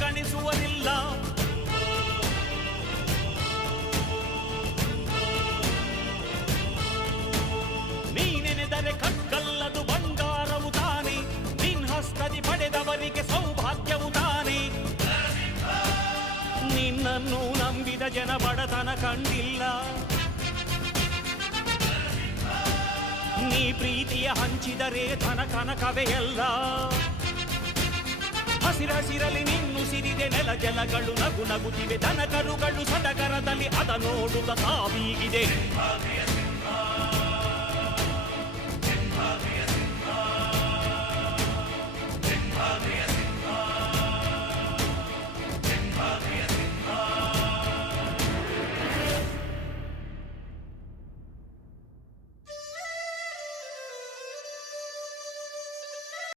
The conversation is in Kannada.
ಗಣಿಸುವರಿಲ್ಲ. ನೀನೆನೆದರೆ ಕಗ್ಗಲ್ಲದು ಬಂಗಾರವು ತಾನೆ, ನಿನ್ ಹಸ್ತದಿ ಪಡೆದವರಿಗೆ ಸೌಭಾಗ್ಯವು ತಾನೆ. ನಿನ್ನನ್ನು ನಂಬಿದ ಜನ ಬಡತನ ಕಂಡಿಲ್ಲ. ನೀ ಪ್ರೀತಿಯ ಹಂಚಿದರೆ ಧನ ಕನಕವೇ ಎಲ್ಲ. ಹಸಿರಸಿರಲಿ ನಿನ್ನುಸಿರಿದೆ ನೆಲ ಜಲಗಳು ನಗು ನಗುತ್ತಿವೆ, ದನ ಕರುಗಳು ಸಡಗರದಲ್ಲಿ ಅದ ನೋಡುತ್ತ ತಾವೀಗಿದೆ.